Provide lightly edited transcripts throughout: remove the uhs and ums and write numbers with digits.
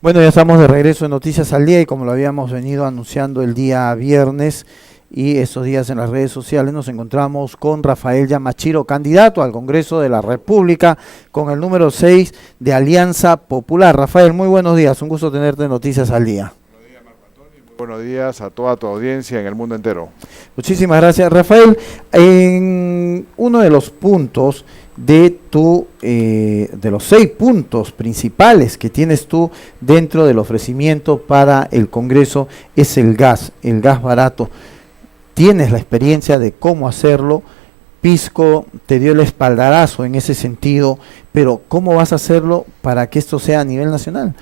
Bueno, ya estamos de regreso en Noticias al Día y como lo habíamos venido anunciando el día viernes y estos días en las redes sociales, nos encontramos con Rafael Yamachiro, candidato al Congreso de la República con el número 6 de Alianza Popular. Rafael, muy buenos días, un gusto tenerte en Noticias al Día. Buenos días, Marco Antonio, muy buenos días a toda tu audiencia en el mundo entero. Muchísimas gracias, Rafael. En uno de los puntos de los 6 puntos principales que tienes tú dentro del ofrecimiento para el Congreso es el gas barato. Tienes la experiencia de cómo hacerlo, Pisco te dio el espaldarazo en ese sentido, pero ¿cómo vas a hacerlo para que esto sea a nivel nacional?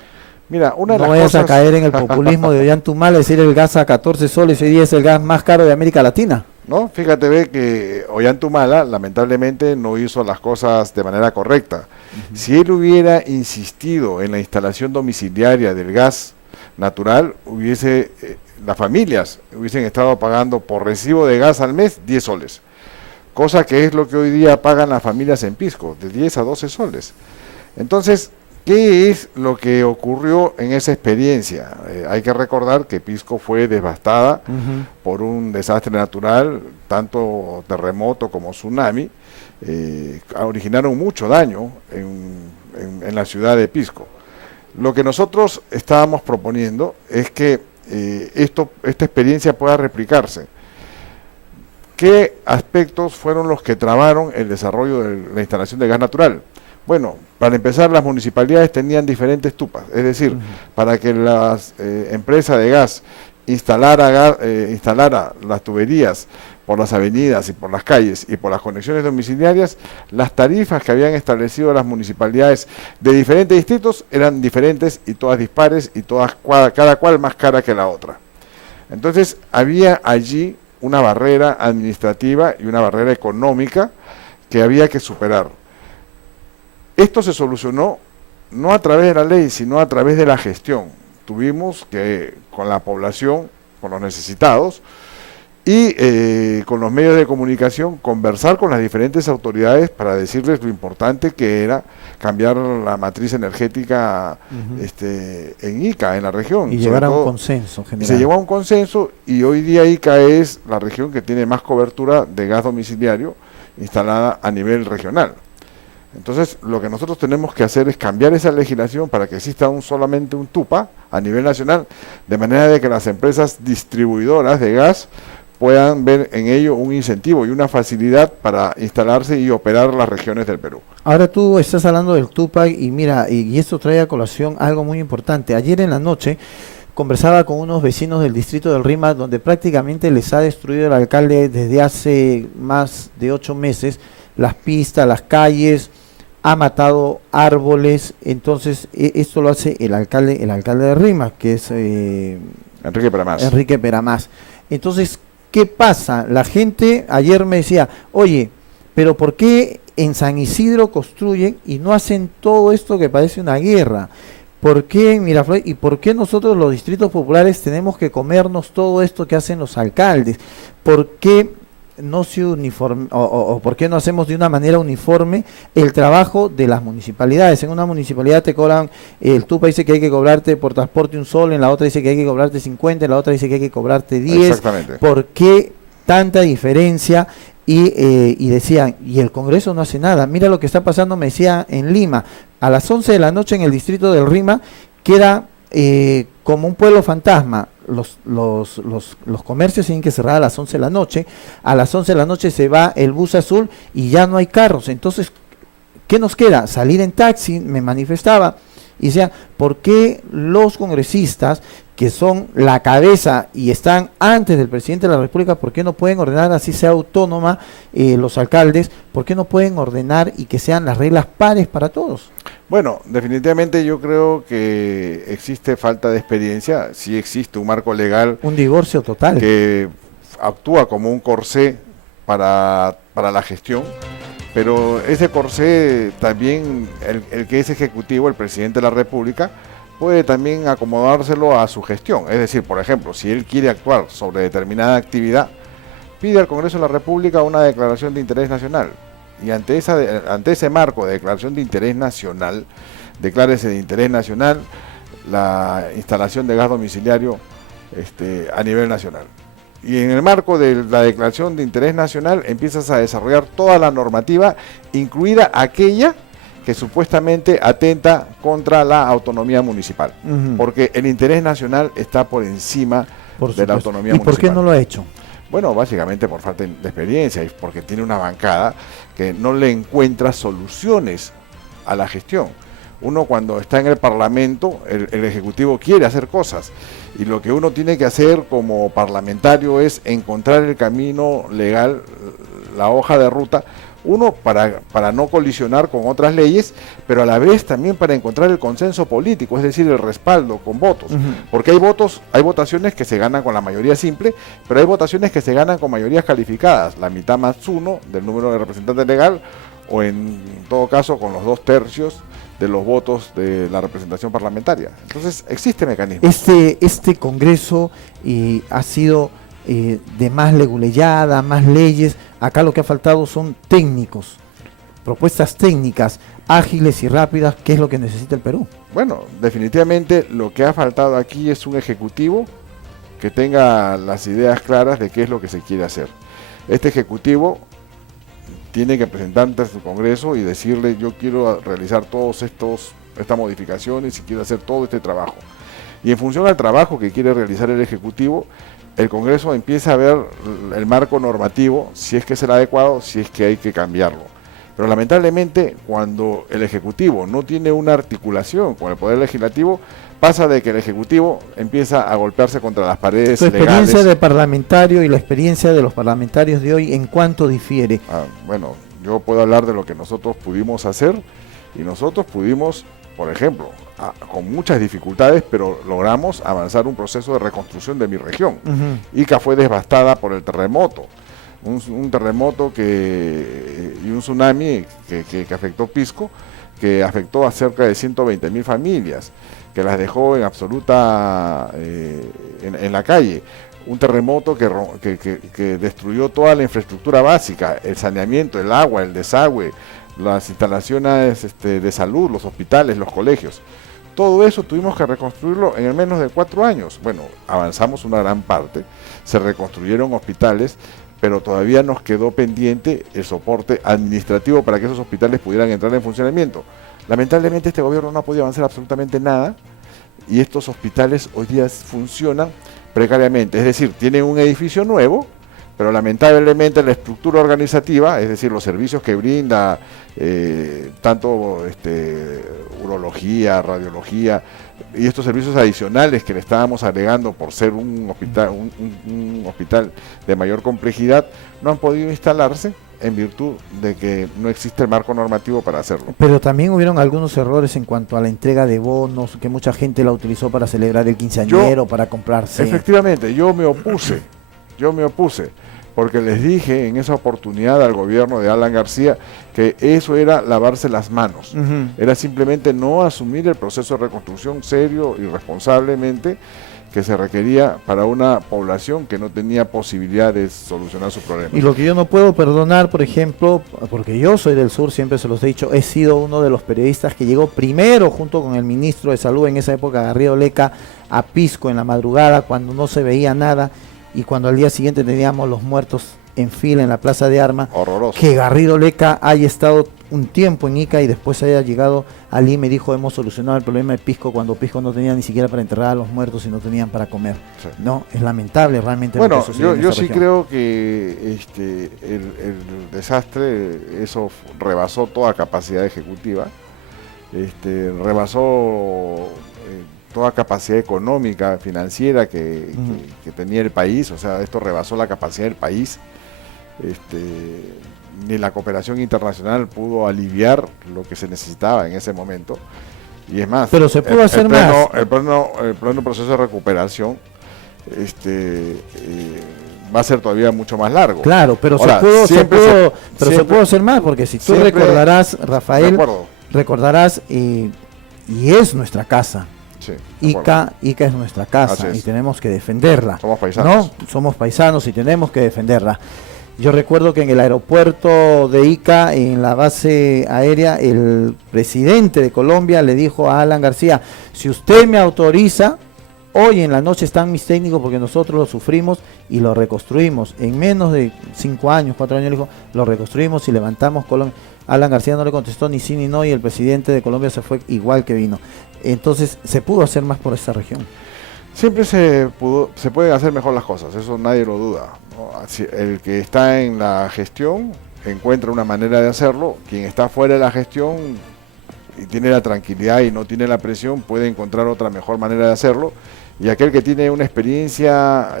Mira, una de No las vayas cosas... a caer en el populismo de Ollantumala, decir el gas a 14 soles, hoy día es el gas más caro de América Latina. ¿No? Fíjate, ve que Ollantumala lamentablemente no hizo las cosas de manera correcta. Si él hubiera insistido en la instalación domiciliaria del gas natural, las familias hubiesen estado pagando por recibo de gas al mes 10 soles, cosa que es lo que hoy día pagan las familias en Pisco, de 10 a 12 soles. Entonces, ¿qué es lo que ocurrió en esa experiencia? Hay que recordar que Pisco fue devastada por un desastre natural, tanto terremoto como tsunami, originaron mucho daño en la ciudad de Pisco. Lo que nosotros estábamos proponiendo es que esta experiencia pueda replicarse. ¿Qué aspectos fueron los que trabaron el desarrollo de la instalación de gas natural? Bueno, para empezar, las municipalidades tenían diferentes tupas, es decir, para que las empresas de gas instalara las tuberías por las avenidas y por las calles y por las conexiones domiciliarias, las tarifas que habían establecido las municipalidades de diferentes distritos eran diferentes y todas dispares y cada cual más cara que la otra. Entonces, había allí una barrera administrativa y una barrera económica que había que superar. Esto se solucionó no a través de la ley, sino a través de la gestión. Tuvimos que, con la población, con los necesitados y con los medios de comunicación, conversar con las diferentes autoridades para decirles lo importante que era cambiar la matriz energética en Ica, en la región. Y llegar a un consenso general. Se llegó a un consenso y hoy día Ica es la región que tiene más cobertura de gas domiciliario instalada a nivel regional. Entonces, lo que nosotros tenemos que hacer es cambiar esa legislación para que exista solamente un TUPA a nivel nacional, de manera de que las empresas distribuidoras de gas puedan ver en ello un incentivo y una facilidad para instalarse y operar las regiones del Perú. Ahora tú estás hablando del TUPA y mira, y esto trae a colación algo muy importante. Ayer en la noche conversaba con unos vecinos del distrito del Rima, donde prácticamente les ha destruido el alcalde desde hace más de 8 meses las pistas, las calles, ha matado árboles. Entonces esto lo hace el alcalde de Rima, que es Enrique Peramás. Entonces, ¿qué pasa? La gente ayer me decía, oye, pero ¿por qué en San Isidro construyen y no hacen todo esto que parece una guerra? ¿Por qué en Miraflores y por qué nosotros los distritos populares tenemos que comernos todo esto que hacen los alcaldes? ¿Por qué no se uniforme o por qué no hacemos de una manera uniforme el trabajo de las municipalidades? En una municipalidad te cobran, el TUPA dice que hay que cobrarte por transporte 1 sol, en la otra dice que hay que cobrarte 50, en la otra dice que hay que cobrarte 10. Exactamente. ¿Por qué tanta diferencia? Y decían, y el Congreso no hace nada. Mira lo que está pasando, me decía, en Lima, a las 11 de la noche en el distrito del Rima, queda como un pueblo fantasma. Los comercios tienen que cerrar a las 11 de la noche, a las 11 de la noche se va el bus azul y ya no hay carros. Entonces, ¿qué nos queda? Salir en taxi. Me manifestaba y decía, ¿por qué los congresistas, que son la cabeza y están antes del presidente de la República, por qué no pueden ordenar, así sea autónoma, los alcaldes, por qué no pueden ordenar y que sean las reglas pares para todos? Bueno, definitivamente yo creo que existe falta de experiencia, sí existe un marco legal. Un divorcio total. Que actúa como un corsé para la gestión, pero ese corsé también, el que es ejecutivo, el presidente de la República, puede también acomodárselo a su gestión. Es decir, por ejemplo, si él quiere actuar sobre determinada actividad, pide al Congreso de la República una declaración de interés nacional. Y ante ese marco de declaración de interés nacional, declárese de interés nacional, la instalación de gas domiciliario a nivel nacional. Y en el marco de la declaración de interés nacional empiezas a desarrollar toda la normativa, incluida aquella que supuestamente atenta contra la autonomía municipal, porque el interés nacional está por encima de la autonomía municipal. ¿Y por qué no lo ha hecho? Bueno, básicamente por falta de experiencia y porque tiene una bancada que no le encuentra soluciones a la gestión. Uno cuando está en el Parlamento, el Ejecutivo quiere hacer cosas y lo que uno tiene que hacer como parlamentario es encontrar el camino legal, la hoja de ruta, uno para no colisionar con otras leyes, pero a la vez también para encontrar el consenso político, es decir, el respaldo con votos, porque hay votaciones que se ganan con la mayoría simple, pero hay votaciones que se ganan con mayorías calificadas, la mitad más uno del número de representantes legal, o en todo caso con los 2/3 de los votos de la representación parlamentaria. Entonces existe mecanismo. Este Congreso ha sido de más leguleyada, más leyes. Acá lo que ha faltado son técnicos, propuestas técnicas, ágiles y rápidas, que es lo que necesita el Perú. Bueno, definitivamente lo que ha faltado aquí es un ejecutivo que tenga las ideas claras de qué es lo que se quiere hacer. Este ejecutivo tiene que presentar ante su Congreso y decirle: yo quiero realizar estas modificaciones y quiero hacer todo este trabajo. Y en función al trabajo que quiere realizar el Ejecutivo, el Congreso empieza a ver el marco normativo, si es que es el adecuado, si es que hay que cambiarlo. Pero lamentablemente, cuando el Ejecutivo no tiene una articulación con el Poder Legislativo, pasa de que el Ejecutivo empieza a golpearse contra las paredes legales. ¿Tu experiencia de parlamentario y la experiencia de los parlamentarios de hoy en cuánto difiere? Bueno, yo puedo hablar de lo que nosotros pudimos hacer, y nosotros pudimos, por ejemplo, con muchas dificultades, pero logramos avanzar un proceso de reconstrucción de mi región. Ica fue devastada por el terremoto, un terremoto y un tsunami que afectó Pisco, que afectó a cerca de 120.000 familias, que las dejó en absoluta, en la calle. Un terremoto que destruyó toda la infraestructura básica, el saneamiento, el agua, el desagüe, las instalaciones de salud, los hospitales, los colegios. Todo eso tuvimos que reconstruirlo en menos de 4 años. Bueno, avanzamos una gran parte, se reconstruyeron hospitales, pero todavía nos quedó pendiente el soporte administrativo para que esos hospitales pudieran entrar en funcionamiento. Lamentablemente este gobierno no ha podido avanzar absolutamente nada y estos hospitales hoy día funcionan precariamente, es decir, tienen un edificio nuevo, pero lamentablemente la estructura organizativa, es decir, los servicios que brinda tanto urología, radiología y estos servicios adicionales que le estábamos agregando por ser un hospital de mayor complejidad, no han podido instalarse en virtud de que no existe el marco normativo para hacerlo. Pero también hubieron algunos errores en cuanto a la entrega de bonos, que mucha gente la utilizó para celebrar el quinceañero, para comprarse. Efectivamente, yo me opuse, porque les dije en esa oportunidad al gobierno de Alan García que eso era lavarse las manos, era simplemente no asumir el proceso de reconstrucción serio y responsablemente que se requería para una población que no tenía posibilidad de solucionar sus problemas. Y lo que yo no puedo perdonar, por ejemplo, porque yo soy del sur, siempre se los he dicho, he sido uno de los periodistas que llegó primero junto con el ministro de Salud en esa época, Garrido Leca, a Pisco en la madrugada cuando no se veía nada y cuando al día siguiente teníamos los muertos en fila en la Plaza de Armas. Horroroso. Que Garrido Leca haya estado un tiempo en Ica y después haya llegado a Lima y dijo: hemos solucionado el problema de Pisco, cuando Pisco no tenía ni siquiera para enterrar a los muertos y no tenían para comer. Sí. No, es lamentable realmente. Bueno, lo que sucede yo sí región. creo que el desastre, eso rebasó toda capacidad ejecutiva, rebasó toda capacidad económica, financiera que tenía el país, o sea, esto rebasó la capacidad del país. Ni la cooperación internacional pudo aliviar lo que se necesitaba en ese momento, y es más, pero se pudo hacer más. El pleno proceso de recuperación va a ser todavía mucho más largo. Claro, pero ahora, se pudo hacer más, porque si tú recordarás, Rafael, recordarás y es nuestra casa. Sí, Ica es nuestra casa y tenemos que defenderla. Somos paisanos. ¿No? Somos paisanos y tenemos que defenderla. Yo recuerdo que en el aeropuerto de Ica, en la base aérea, el presidente de Colombia le dijo a Alan García, si usted me autoriza, hoy en la noche están mis técnicos porque nosotros lo sufrimos y lo reconstruimos. En menos de 5 años, 4 años, le dijo, lo reconstruimos y levantamos Colombia. Alan García no le contestó ni sí ni no y el presidente de Colombia se fue igual que vino. Entonces, se pudo hacer más por esta región. Siempre se pueden hacer mejor las cosas, eso nadie lo duda, ¿no? El que está en la gestión encuentra una manera de hacerlo, quien está fuera de la gestión y tiene la tranquilidad y no tiene la presión puede encontrar otra mejor manera de hacerlo, y aquel que tiene una experiencia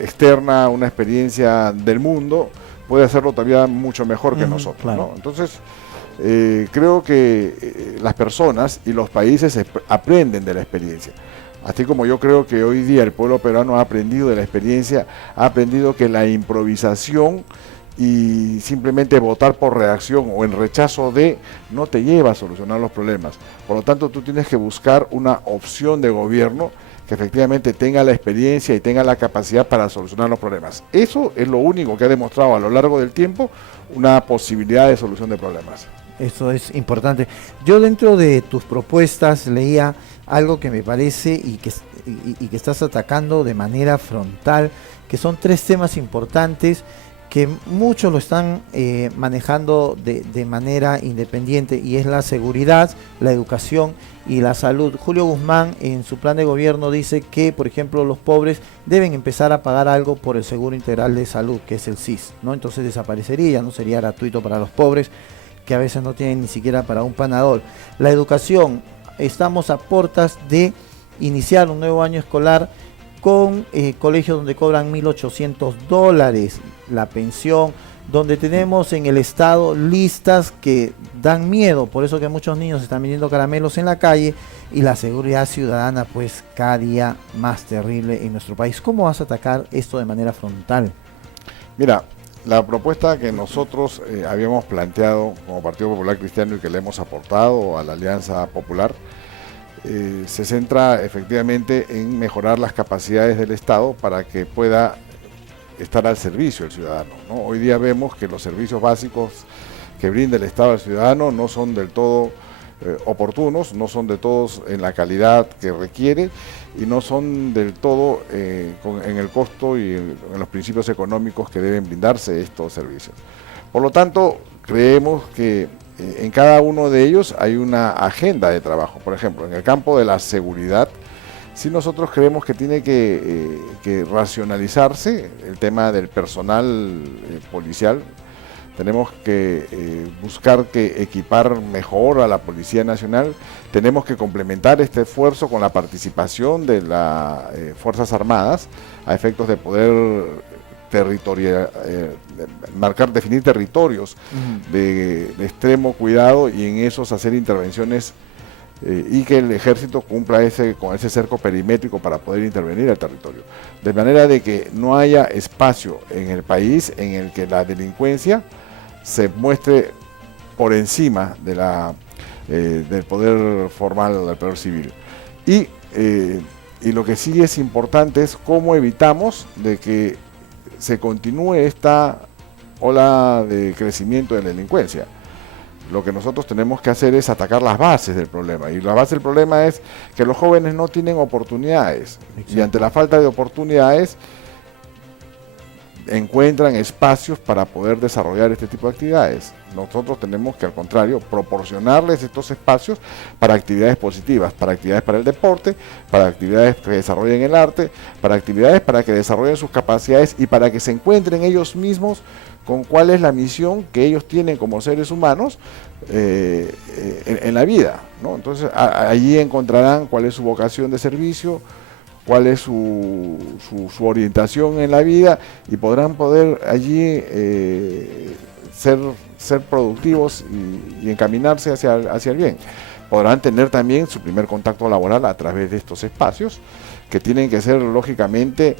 externa, una experiencia del mundo, puede hacerlo todavía mucho mejor que nosotros, claro. ¿No? Entonces, creo que las personas y los países aprenden de la experiencia. Así como yo creo que hoy día el pueblo peruano ha aprendido de la experiencia, ha aprendido que la improvisación y simplemente votar por reacción o en rechazo de no te lleva a solucionar los problemas. Por lo tanto, tú tienes que buscar una opción de gobierno que efectivamente tenga la experiencia y tenga la capacidad para solucionar los problemas. Eso es lo único que ha demostrado a lo largo del tiempo una posibilidad de solución de problemas. Eso es importante. Yo dentro de tus propuestas leía algo que me parece y que estás atacando de manera frontal, que son 3 temas importantes que muchos lo están manejando de manera independiente, y es la seguridad, la educación y la salud. Julio Guzmán en su plan de gobierno dice que, por ejemplo, los pobres deben empezar a pagar algo por el Seguro Integral de Salud, que es el SIS, ¿no? Entonces desaparecería, no sería gratuito para los pobres, que a veces no tienen ni siquiera para un panadol. La educación, estamos a puertas de iniciar un nuevo año escolar con colegios donde cobran $1,800 la pensión, donde tenemos en el estado listas que dan miedo, por eso que muchos niños están vendiendo caramelos en la calle, y la seguridad ciudadana pues cada día más terrible en nuestro país. ¿Cómo vas a atacar esto de manera frontal? Mira, la propuesta que nosotros habíamos planteado como Partido Popular Cristiano y que le hemos aportado a la Alianza Popular, se centra efectivamente en mejorar las capacidades del Estado para que pueda estar al servicio del ciudadano, ¿no? Hoy día vemos que los servicios básicos que brinda el Estado al ciudadano no son del todo oportunos, no son de todos en la calidad que requiere y no son del todo en el costo y en los principios económicos que deben brindarse estos servicios. Por lo tanto, creemos que en cada uno de ellos hay una agenda de trabajo. Por ejemplo, en el campo de la seguridad, sí nosotros creemos que tiene que racionalizarse el tema del personal policial. Tenemos que buscar que equipar mejor a la Policía Nacional. Tenemos que complementar este esfuerzo con la participación de las Fuerzas Armadas a efectos de poder definir territorios de extremo cuidado y en esos hacer intervenciones y que el ejército cumpla con ese cerco perimétrico para poder intervenir al territorio. De manera de que no haya espacio en el país en el que la delincuencia se muestre por encima de del poder formal o del poder civil. Y lo que sí es importante es cómo evitamos de que se continúe esta ola de crecimiento de la delincuencia. Lo que nosotros tenemos que hacer es atacar las bases del problema, y la base del problema es que los jóvenes no tienen oportunidades. Exacto. Y ante la falta de oportunidades encuentran espacios para poder desarrollar este tipo de actividades. Nosotros tenemos que, al contrario, proporcionarles estos espacios para actividades positivas, para actividades para el deporte, para actividades que desarrollen el arte, para actividades para que desarrollen sus capacidades y para que se encuentren ellos mismos con cuál es la misión que ellos tienen como seres humanos en la vida, ¿no? Entonces allí encontrarán cuál es su vocación de servicio, cuál es su orientación en la vida, y podrán poder allí ser productivos y encaminarse hacia el bien. Podrán tener también su primer contacto laboral a través de estos espacios, que tienen que ser lógicamente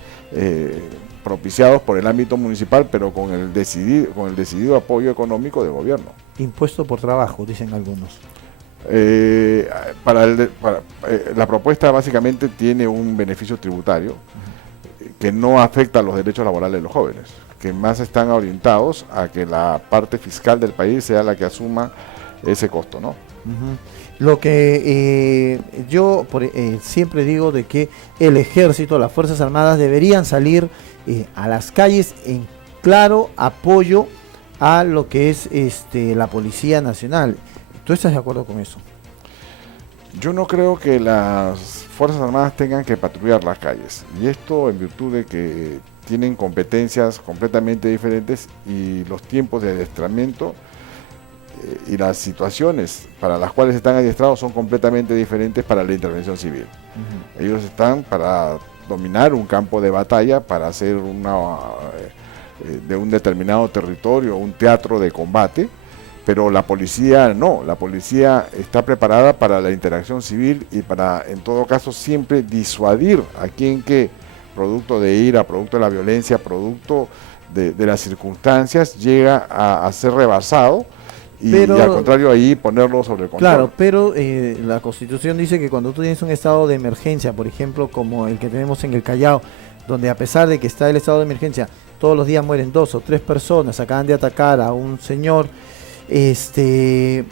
propiciados por el ámbito municipal, pero con el decidido apoyo económico del gobierno. Impuesto por trabajo, dicen algunos. La propuesta básicamente tiene un beneficio tributario que no afecta a los derechos laborales de los jóvenes, que más están orientados a que la parte fiscal del país sea la que asuma ese costo, ¿no? Ujú. Lo que yo siempre digo de que el ejército, las Fuerzas Armadas deberían salir a las calles en claro apoyo a lo que es la Policía Nacional. ¿Tú estás de acuerdo con eso? Yo no creo que las Fuerzas Armadas tengan que patrullar las calles, y esto en virtud de que tienen competencias completamente diferentes y los tiempos de adiestramiento y las situaciones para las cuales están adiestrados son completamente diferentes para la intervención civil. Uh-huh. Ellos están para dominar un campo de batalla, para hacer de un determinado territorio un teatro de combate, pero la policía no, la policía está preparada para la interacción civil y para, en todo caso, siempre disuadir a quien que, producto de ira, producto de la violencia, producto de las circunstancias, llega a ser rebasado. Y al contrario, ahí ponerlo sobre el control. Claro, pero la Constitución dice que cuando tú tienes un estado de emergencia, por ejemplo, como el que tenemos en el Callao, donde a pesar de que está el estado de emergencia, todos los días mueren 2 o 3 personas, acaban de atacar a un señor, el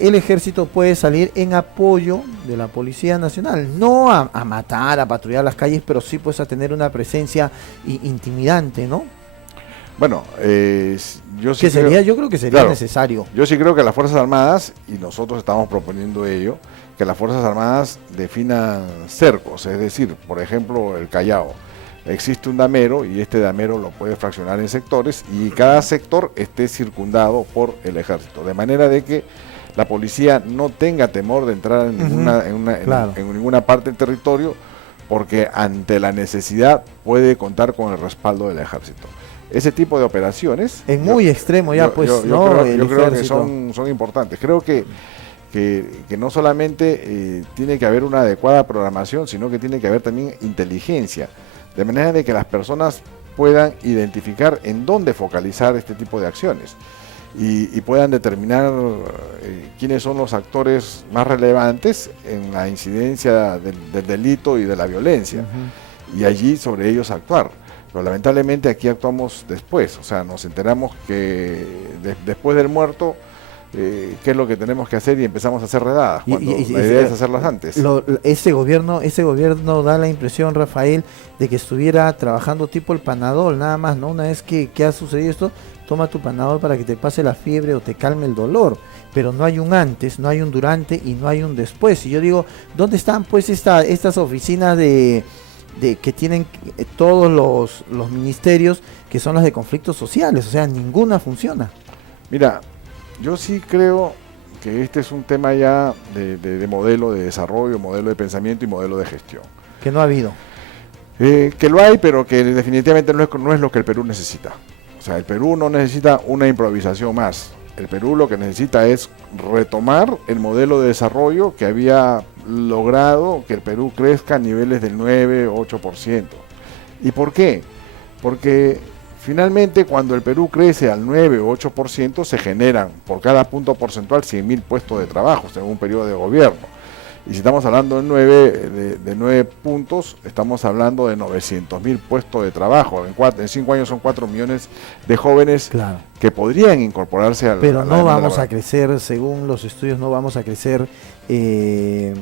ejército puede salir en apoyo de la Policía Nacional, no a matar, a patrullar las calles, pero sí pues a tener una presencia intimidante, ¿no? Bueno, yo sí yo creo que sería necesario. Yo sí creo que las Fuerzas Armadas, y nosotros estamos proponiendo ello, que las Fuerzas Armadas definan cercos, es decir, por ejemplo, el Callao. Existe un damero y este damero lo puede fraccionar en sectores y cada sector esté circundado por el ejército, de manera de que la policía no tenga temor de entrar en ninguna parte del territorio, porque ante la necesidad puede contar con el respaldo del ejército. Ese tipo de operaciones es muy extremo ya, pues yo creo que son importantes. Creo que no solamente tiene que haber una adecuada programación, sino que tiene que haber también inteligencia, de manera de que las personas puedan identificar en dónde focalizar este tipo de acciones y puedan determinar quiénes son los actores más relevantes en la incidencia del delito y de la violencia, y allí sobre ellos actuar. Pero lamentablemente aquí actuamos después, o sea, nos enteramos que después del muerto, qué es lo que tenemos que hacer y empezamos a hacer redadas, cuando la idea es hacerlas antes. Ese gobierno da la impresión, Rafael, de que estuviera trabajando tipo el Panadol, nada más, ¿no? Una vez que ha sucedido esto, toma tu Panadol para que te pase la fiebre o te calme el dolor, pero no hay un antes, no hay un durante y no hay un después. Y yo digo, ¿dónde están pues estas oficinas de que tienen todos los ministerios, que son las de conflictos sociales? O sea, ninguna funciona. Mira, yo sí creo que este es un tema ya de modelo de desarrollo, modelo de pensamiento y modelo de gestión. Que no ha habido. Que lo hay, pero que definitivamente no es lo que el Perú necesita. O sea, el Perú no necesita una improvisación más. El Perú lo que necesita es retomar el modelo de desarrollo que había logrado que el Perú crezca a niveles del 9-8%. ¿Y por qué? Porque finalmente cuando el Perú crece al 9 o 8% se generan por cada punto porcentual 100.000 puestos de trabajo según un periodo de gobierno. Y si estamos hablando de 9 puntos, estamos hablando de 900.000 puestos de trabajo. En 5 años son 4 millones de jóvenes, claro, que podrían incorporarse al... Pero no vamos a crecer, según los estudios, no vamos a crecer ni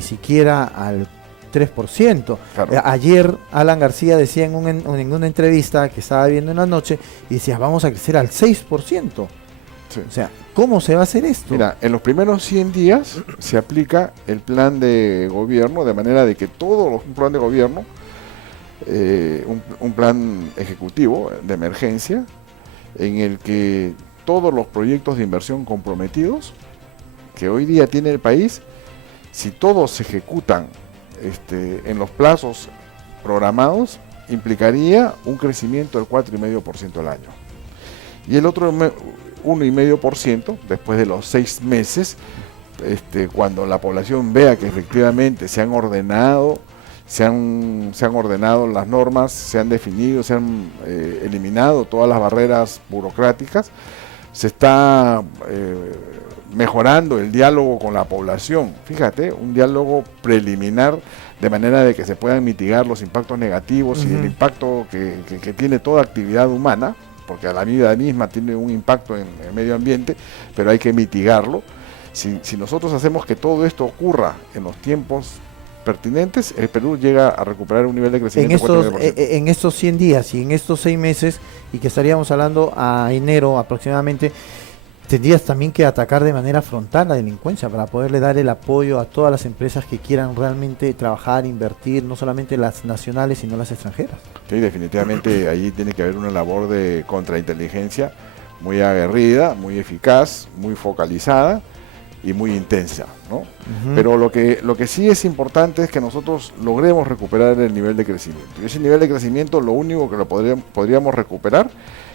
siquiera al 3%. Claro. Ayer Alan García decía en una entrevista que estaba viendo en la noche, y decía, vamos a crecer al 6%. Sí. O sea, ¿cómo se va a hacer esto? Mira, en los primeros 100 días se aplica el plan de gobierno, de manera de que un plan de gobierno, un plan ejecutivo de emergencia, en el que todos los proyectos de inversión comprometidos que hoy día tiene el país, si todos se ejecutan en los plazos programados, implicaría un crecimiento del 4,5% al año. Y el otro 1,5% después de los 6 meses, cuando la población vea que efectivamente se han ordenado las normas, se han definido, se han eliminado todas las barreras burocráticas, se está mejorando el diálogo con la población. Fíjate, un diálogo preliminar de manera de que se puedan mitigar los impactos negativos y el impacto que tiene toda actividad humana, porque a la vida misma tiene un impacto en el medio ambiente, pero hay que mitigarlo. Si nosotros hacemos que todo esto ocurra en los tiempos pertinentes, el Perú llega a recuperar un nivel de crecimiento en estos 100 días y en estos 6 meses, y que estaríamos hablando a enero aproximadamente, tendrías también que atacar de manera frontal la delincuencia para poderle dar el apoyo a todas las empresas que quieran realmente trabajar, invertir, no solamente las nacionales sino las extranjeras. Sí, definitivamente ahí tiene que haber una labor de contrainteligencia muy aguerrida, muy eficaz, muy focalizada y muy intensa, ¿no? Pero lo que sí es importante es que nosotros logremos recuperar el nivel de crecimiento. Y ese nivel de crecimiento, lo único que lo podríamos recuperar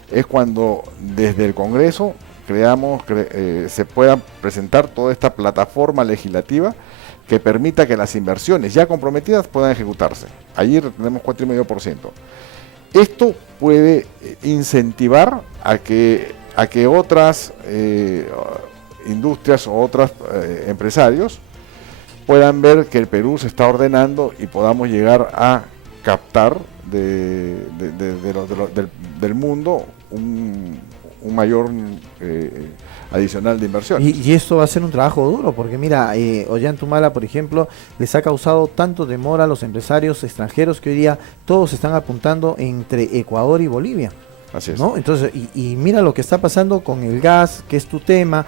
es cuando desde el Congreso se pueda presentar toda esta plataforma legislativa que permita que las inversiones ya comprometidas puedan ejecutarse. Allí tenemos 4,5%. Esto puede incentivar a que otras industrias o otros empresarios puedan ver que el Perú se está ordenando y podamos llegar a captar del mundo un mayor adicional de inversión. Y esto va a ser un trabajo duro, porque mira, Ollantumala, por ejemplo, les ha causado tanto temor a los empresarios extranjeros que hoy día todos están apuntando entre Ecuador y Bolivia. Así es. ¿No? Entonces, y mira lo que está pasando con el gas, que es tu tema,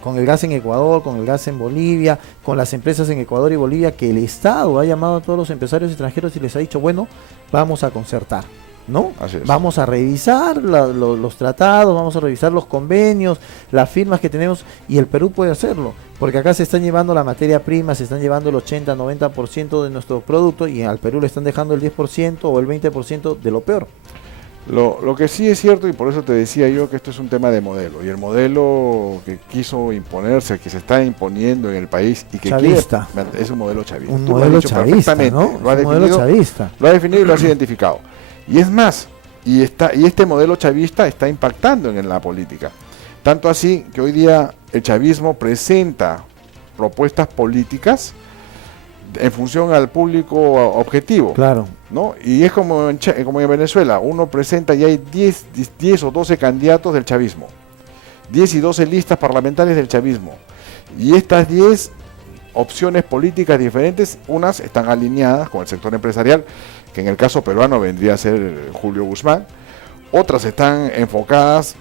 con el gas en Ecuador, con el gas en Bolivia, con las empresas en Ecuador y Bolivia, que el Estado ha llamado a todos los empresarios extranjeros y les ha dicho, bueno, vamos a concertar, ¿no? Así es. Vamos a revisar los tratados, vamos a revisar los convenios, las firmas que tenemos, y el Perú puede hacerlo, porque acá se están llevando la materia prima, se están llevando el 80-90% de nuestro producto, y al Perú le están dejando el 10% o el 20% de lo peor. Lo que sí es cierto, y por eso te decía yo que esto es un tema de modelo, y el modelo que quiso imponerse, que se está imponiendo en el país y que chavista. Es un modelo chavista. Un modelo chavista, ¿no? Lo ha definido y lo has identificado. Y es más, y este modelo chavista está impactando en la política. Tanto así que hoy día el chavismo presenta propuestas políticas en función al público objetivo. Claro. ¿No? Y es como en Venezuela, uno presenta y hay 10 o 12 candidatos del chavismo, 10 y 12 listas parlamentarias del chavismo, y estas 10 opciones políticas diferentes, unas están alineadas con el sector empresarial, que en el caso peruano vendría a ser Julio Guzmán, otras están enfocadas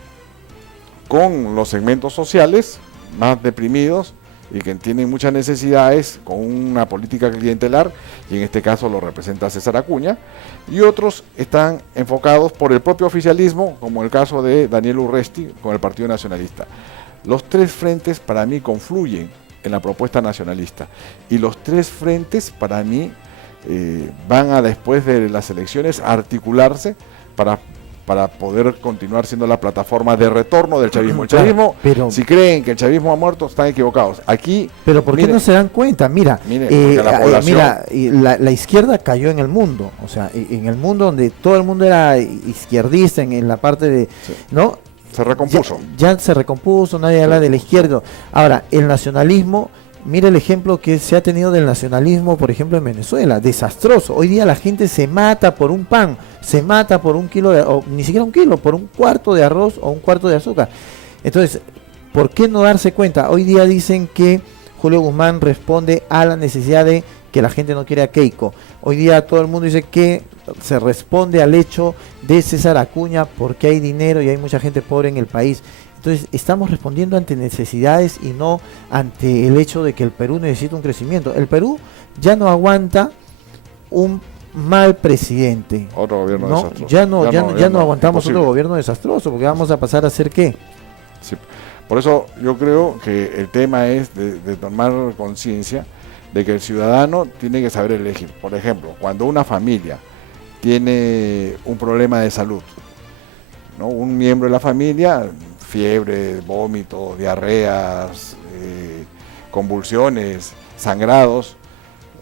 con los segmentos sociales más deprimidos y que tienen muchas necesidades, con una política clientelar, y en este caso lo representa César Acuña, y otros están enfocados por el propio oficialismo, como el caso de Daniel Urresti con el Partido Nacionalista. Los tres frentes para mí confluyen en la propuesta nacionalista, y los tres frentes para mí van a, después de las elecciones, a articularse para poder continuar siendo la plataforma de retorno del chavismo. El chavismo, pero, si creen que el chavismo ha muerto, están equivocados. Aquí, pero ¿por qué no se dan cuenta? Mira, la izquierda cayó en el mundo, o sea, en el mundo donde todo el mundo era izquierdista, en la parte de, sí, ¿no? Se recompuso. Ya se recompuso, nadie habla de la izquierda. Ahora, el nacionalismo, mira el ejemplo que se ha tenido del nacionalismo, por ejemplo, en Venezuela, desastroso. Hoy día la gente se mata por un pan, se mata por un kilo, o ni siquiera un kilo, por un cuarto de arroz o un cuarto de azúcar. Entonces, ¿por qué no darse cuenta? Hoy día dicen que Julio Guzmán responde a la necesidad de que la gente no quiere a Keiko. Hoy día todo el mundo dice que se responde al hecho de César Acuña porque hay dinero y hay mucha gente pobre en el país. Entonces estamos respondiendo ante necesidades y no ante el hecho de que el Perú necesita un crecimiento. El Perú ya no aguanta un mal presidente. Otro gobierno desastroso. Ya no aguantamos imposible. Otro gobierno desastroso, porque vamos a pasar a ser ¿qué? Sí. Por eso yo creo que el tema es de tomar conciencia de que el ciudadano tiene que saber elegir. Por ejemplo, cuando una familia tiene un problema de salud, ¿no? Un miembro de la familia, fiebre, vómito, diarreas, convulsiones, sangrados,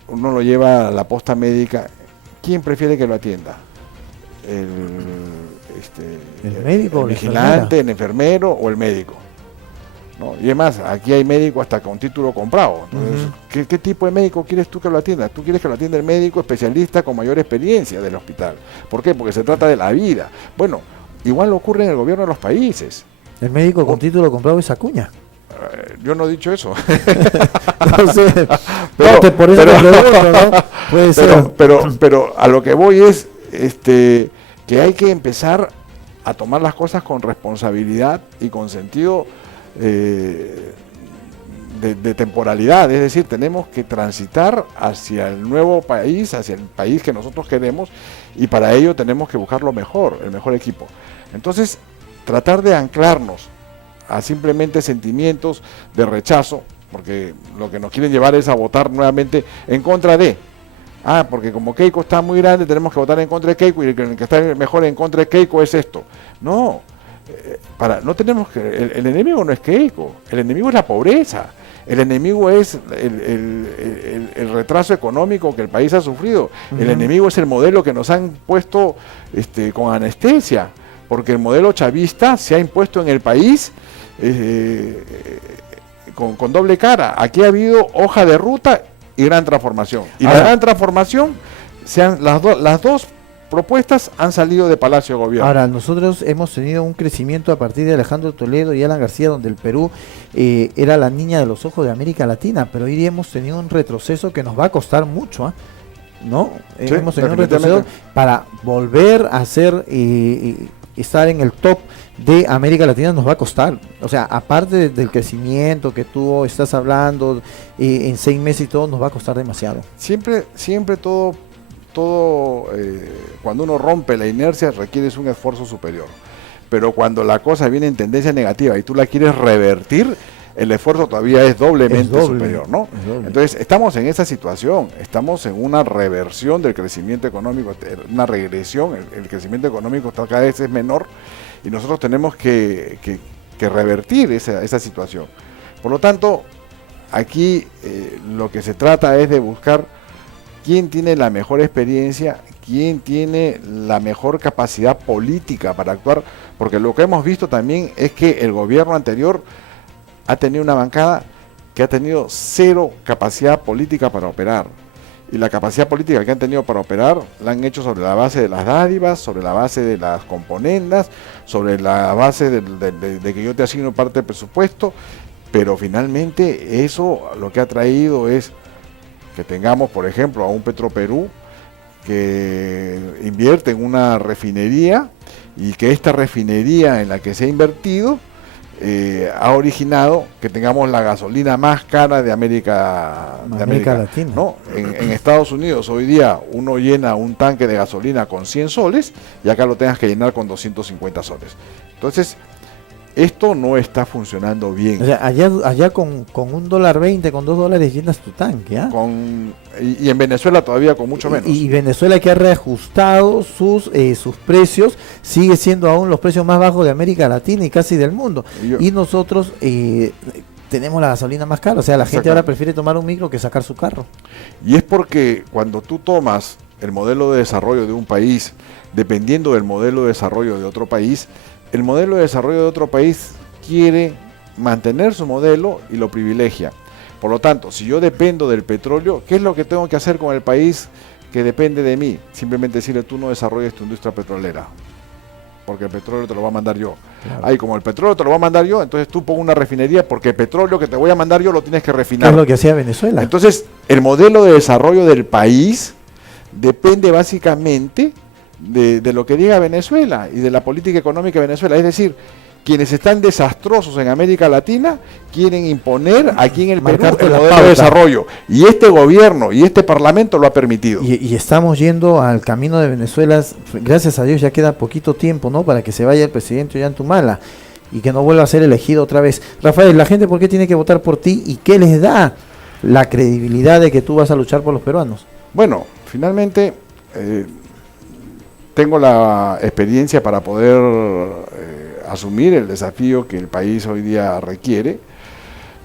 uno lo lleva a la posta médica. ¿Quién prefiere que lo atienda? ¿El médico? ¿El vigilante, el enfermero o el médico? ¿no? Y además, aquí hay médico hasta con título comprado. Entonces, ¿qué tipo de médico quieres tú que lo atienda? Tú quieres que lo atienda el médico especialista con mayor experiencia del hospital. ¿Por qué? Porque se trata de la vida. Bueno, igual ocurre en el gobierno de los países. El médico con título comprado es Acuña. Yo no he dicho eso. No sé. Por eso te pregunto, ¿no? Puede ser. Pero a lo que voy es que hay que empezar a tomar las cosas con responsabilidad y con sentido de temporalidad. Es decir, tenemos que transitar hacia el nuevo país, hacia el país que nosotros queremos, y para ello tenemos que buscar lo mejor, el mejor equipo. Entonces, tratar de anclarnos a simplemente sentimientos de rechazo, porque lo que nos quieren llevar es a votar nuevamente en contra de, porque como Keiko está muy grande, tenemos que votar en contra de Keiko, y el que está mejor en contra de Keiko es esto. No, no tenemos que, el enemigo no es Keiko, el enemigo es la pobreza, el enemigo es el retraso económico que el país ha sufrido, el enemigo es el modelo que nos han puesto con anestesia, porque el modelo chavista se ha impuesto en el país con doble cara. Aquí ha habido hoja de ruta y gran transformación. Y la gran transformación, las dos propuestas han salido de Palacio de Gobierno. Ahora, nosotros hemos tenido un crecimiento a partir de Alejandro Toledo y Alan García, donde el Perú era la niña de los ojos de América Latina, pero hoy día hemos tenido un retroceso que nos va a costar mucho, ¿no? Sí, hemos tenido un retroceso para volver a ser estar en el top de América Latina. Nos va a costar, o sea, aparte del crecimiento que tú estás hablando en 6 meses y todo, nos va a costar demasiado. Siempre todo cuando uno rompe la inercia requiere un esfuerzo superior, pero cuando la cosa viene en tendencia negativa y tú la quieres revertir, el esfuerzo todavía es doblemente superior, ¿no? Entonces, estamos en esa situación, estamos en una reversión del crecimiento económico, una regresión, el crecimiento económico cada vez es menor, y nosotros tenemos que revertir esa situación. Por lo tanto, aquí lo que se trata es de buscar quién tiene la mejor experiencia, quién tiene la mejor capacidad política para actuar, porque lo que hemos visto también es que el gobierno anterior ha tenido una bancada que ha tenido cero capacidad política para operar. Y la capacidad política que han tenido para operar la han hecho sobre la base de las dádivas, sobre la base de las componendas, sobre la base de que yo te asigno parte del presupuesto, pero finalmente eso lo que ha traído es que tengamos, por ejemplo, a un Petroperú que invierte en una refinería, y que esta refinería en la que se ha invertido ha originado que tengamos la gasolina más cara de América Latina, ¿no? En Estados Unidos hoy día uno llena un tanque de gasolina con 100 soles y acá lo tengas que llenar con 250 soles. Entonces, esto no está funcionando bien. O sea, allá con $1.20, con $2 llenas tu tanque, ¿ah? Y en Venezuela todavía con mucho menos. Y Venezuela, que ha reajustado sus precios, sigue siendo aún los precios más bajos de América Latina y casi del mundo. Y nosotros tenemos la gasolina más cara. O sea, la gente ahora prefiere tomar un micro que sacar su carro. Y es porque cuando tú tomas el modelo de desarrollo de un país, dependiendo del modelo de desarrollo de otro país, el modelo de desarrollo de otro país quiere mantener su modelo y lo privilegia. Por lo tanto, si yo dependo del petróleo, ¿qué es lo que tengo que hacer con el país que depende de mí? Simplemente decirle, tú no desarrolles tu industria petrolera, porque el petróleo te lo va a mandar yo. Claro. Ahí, como el petróleo te lo va a mandar yo, entonces tú pon una refinería, porque el petróleo que te voy a mandar yo lo tienes que refinar. ¿Qué es lo que hacía Venezuela? Entonces, el modelo de desarrollo del país depende básicamente de lo que diga Venezuela y de la política económica de Venezuela. Es decir, quienes están desastrosos en América Latina quieren imponer aquí en el Perú el modelo de desarrollo. Y este gobierno y este parlamento lo ha permitido. Y estamos yendo al camino de Venezuela. Gracias a Dios ya queda poquito tiempo, ¿no?, para que se vaya el presidente Ollanta Humala y que no vuelva a ser elegido otra vez. Rafael, ¿la gente por qué tiene que votar por ti y qué les da la credibilidad de que tú vas a luchar por los peruanos? Bueno, finalmente tengo la experiencia para poder asumir el desafío que el país hoy día requiere.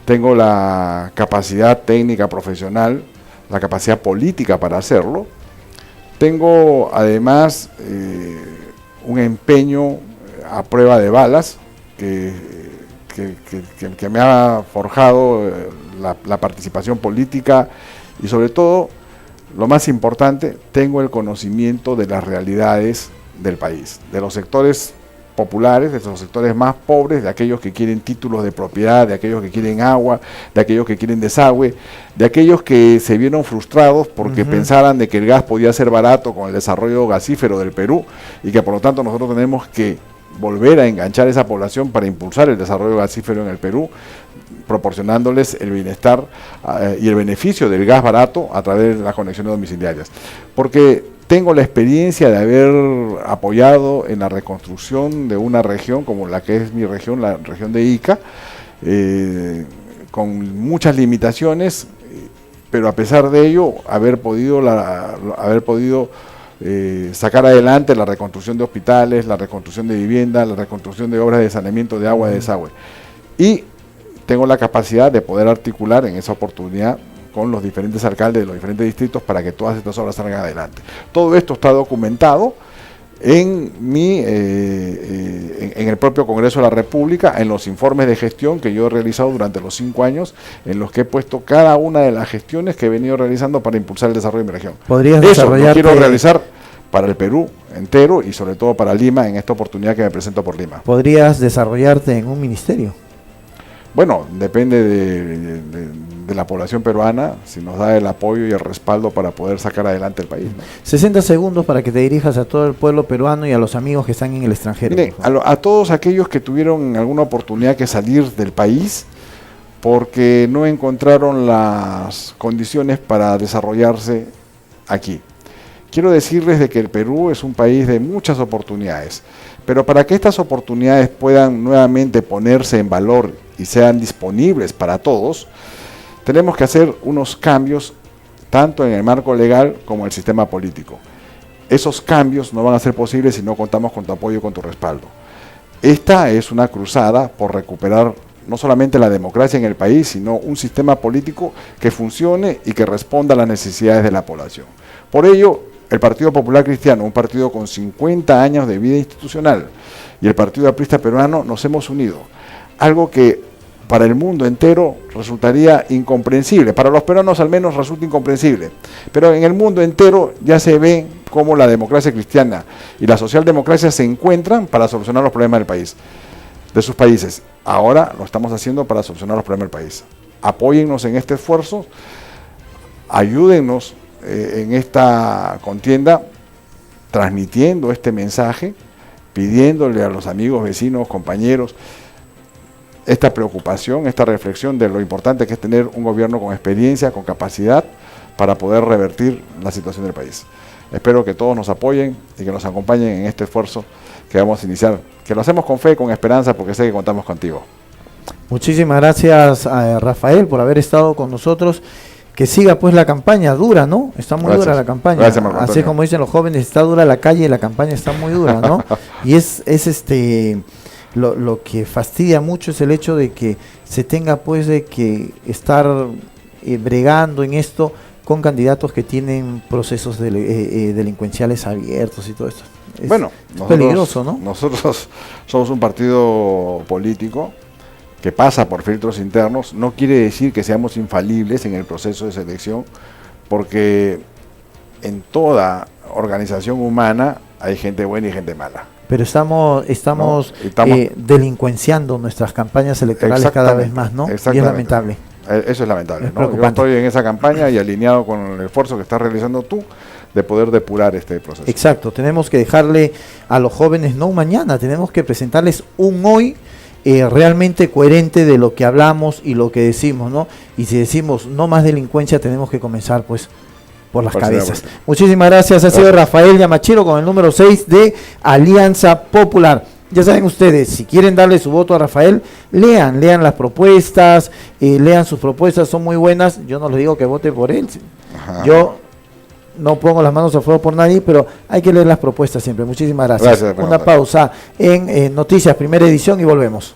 Tengo la capacidad técnica profesional, la capacidad política para hacerlo. Tengo además un empeño a prueba de balas que que me ha forjado la participación política y sobre todo, lo más importante, tengo el conocimiento de las realidades del país, de los sectores populares, de los sectores más pobres, de aquellos que quieren títulos de propiedad, de aquellos que quieren agua, de aquellos que quieren desagüe, de aquellos que se vieron frustrados porque pensaban de que el gas podía ser barato con el desarrollo gasífero del Perú y que por lo tanto nosotros tenemos que volver a enganchar esa población para impulsar el desarrollo gasífero en el Perú, proporcionándoles el bienestar y el beneficio del gas barato a través de las conexiones domiciliarias. Porque tengo la experiencia de haber apoyado en la reconstrucción de una región como la que es mi región, la región de Ica, con muchas limitaciones, pero a pesar de ello haber podido sacar adelante la reconstrucción de hospitales, la reconstrucción de viviendas, la reconstrucción de obras de saneamiento de agua y desagüe. Y tengo la capacidad de poder articular en esa oportunidad con los diferentes alcaldes de los diferentes distritos para que todas estas obras salgan adelante. Todo esto está documentado en el propio Congreso de la República, en los informes de gestión que yo he realizado durante los 5 años, en los que he puesto cada una de las gestiones que he venido realizando para impulsar el desarrollo de mi región. Eso lo quiero realizar para el Perú entero y sobre todo para Lima en esta oportunidad que me presento por Lima. ¿Podrías desarrollarte en un ministerio? Bueno, depende de la población peruana, si nos da el apoyo y el respaldo para poder sacar adelante el país, ¿no? 60 segundos para que te dirijas a todo el pueblo peruano y a los amigos que están en el extranjero. Mire, a todos aquellos que tuvieron alguna oportunidad que salir del país porque no encontraron las condiciones para desarrollarse aquí. Quiero decirles de que el Perú es un país de muchas oportunidades, pero para que estas oportunidades puedan nuevamente ponerse en valor y sean disponibles para todos, tenemos que hacer unos cambios tanto en el marco legal como en el sistema político. Esos cambios no van a ser posibles si no contamos con tu apoyo y con tu respaldo. Esta es una cruzada por recuperar no solamente la democracia en el país, sino un sistema político que funcione y que responda a las necesidades de la población. Por ello, el Partido Popular Cristiano, un partido con 50 años de vida institucional, y el Partido Aprista Peruano nos hemos unido. Algo que para el mundo entero resultaría incomprensible, para los peruanos al menos resulta incomprensible, pero en el mundo entero ya se ve cómo la democracia cristiana y la socialdemocracia se encuentran para solucionar los problemas del país, de sus países. Ahora lo estamos haciendo para solucionar los problemas del país. Apóyennos en este esfuerzo, ayúdennos en esta contienda, transmitiendo este mensaje, pidiéndole a los amigos, vecinos, compañeros, esta preocupación, esta reflexión de lo importante que es tener un gobierno con experiencia, con capacidad para poder revertir la situación del país. Espero que todos nos apoyen y que nos acompañen en este esfuerzo que vamos a iniciar, que lo hacemos con fe y con esperanza porque sé que contamos contigo. Muchísimas gracias a Rafael por haber estado con nosotros. Que siga pues la campaña dura, ¿no? Está muy dura la campaña. Gracias, Marco Antonio. Así como dicen los jóvenes, está dura la calle y la campaña está muy dura, ¿no? Y lo que fastidia mucho es el hecho de que se tenga pues de que estar bregando en esto con candidatos que tienen procesos delincuenciales abiertos y todo esto. Es peligroso, ¿no? Nosotros somos un partido político que pasa por filtros internos. No quiere decir que seamos infalibles en el proceso de selección, porque en toda organización humana hay gente buena y gente mala. Pero estamos delincuenciando nuestras campañas electorales cada vez más, ¿no? Y es lamentable. Eso es lamentable, ¿no? Yo estoy en esa campaña y alineado con el esfuerzo que estás realizando tú de poder depurar este proceso. Exacto, tenemos que dejarle a los jóvenes no un mañana, tenemos que presentarles un hoy realmente coherente de lo que hablamos y lo que decimos, ¿no? Y si decimos no más delincuencia, tenemos que comenzar pues por las cabezas. Muchísimas gracias. Ha sido Rafael Yamachiro con el número 6 de Alianza Popular. Ya saben ustedes, si quieren darle su voto a Rafael, lean las propuestas, lean sus propuestas, son muy buenas. Yo no les digo que vote por él. Ajá. Yo no pongo las manos a fuego por nadie, pero hay que leer las propuestas siempre. Muchísimas gracias. Una pausa en Noticias, primera edición, y volvemos.